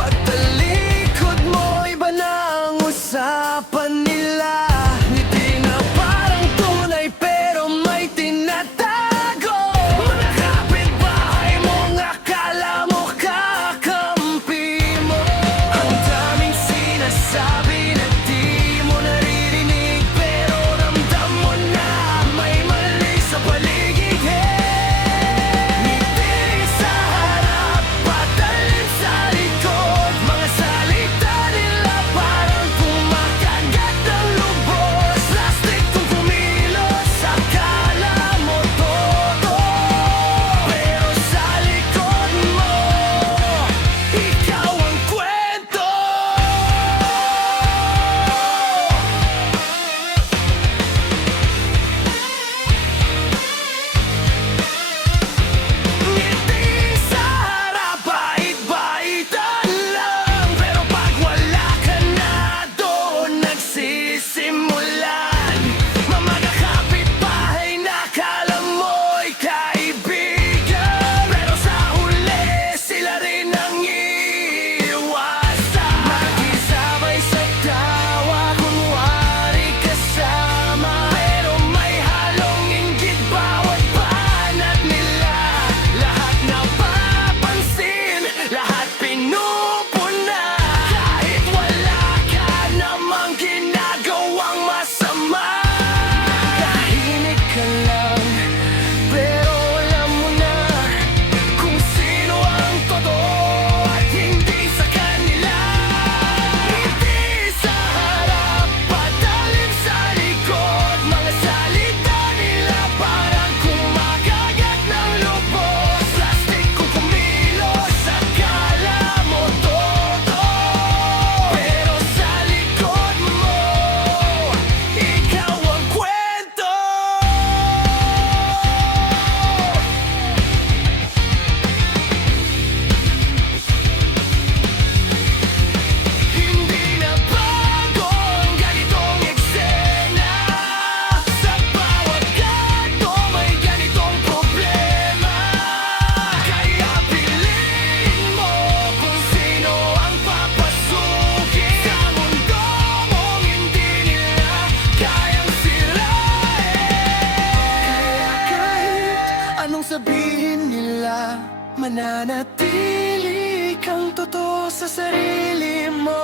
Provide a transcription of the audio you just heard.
pagtalikod mo, iba na ang usapan nila. Ngiti na parang tunay pero may tinatago. Mga kapitbahay mong akala mo kakampi mo. Ang daming sinasabi na di mo naririnig, pero ramdam mo na may mali sa paligid. Ngiti sa harap, patalim sa likod. Mga salita nila parang kumakagat ng lubos. Plastic kung kumilos, akala mo todo, pero sa likod mo, ikaw ang kwento. Ngiti sa harap, bait-baitan lang, pero pag wala ka na, doon nagsisimulan. Mga kapitbahay na akala mo'y kaibigan, pero sa huli, sila rin ang iiwasan. Makisabay sa tawa, kunwari kasama, pero may halong inggit bawat banat nila. Lahat napapansin, lahat pinupuna, kahit wala ka namang ginagawang masama. Tahimik ka lang, pero alam mo na kung sino ang totoo at hindi sa kanila. Ngiti sa harap, patalim sa likod. Mga salita nila parang kumakagat ng lubos. Plastic kung kumilos, akala mo todo, pero sa likod mo, ikaw ang kwento. Hindi na bago ang ganitong eksena. Sa bawat kanto may ganitong problema. Kaya piliin mo kung sino ang papasukin sa mundo mong hindi nila kayang sirain. Kaya kahit anong sabihin nila, mananatili kang totoo sa sarili mo.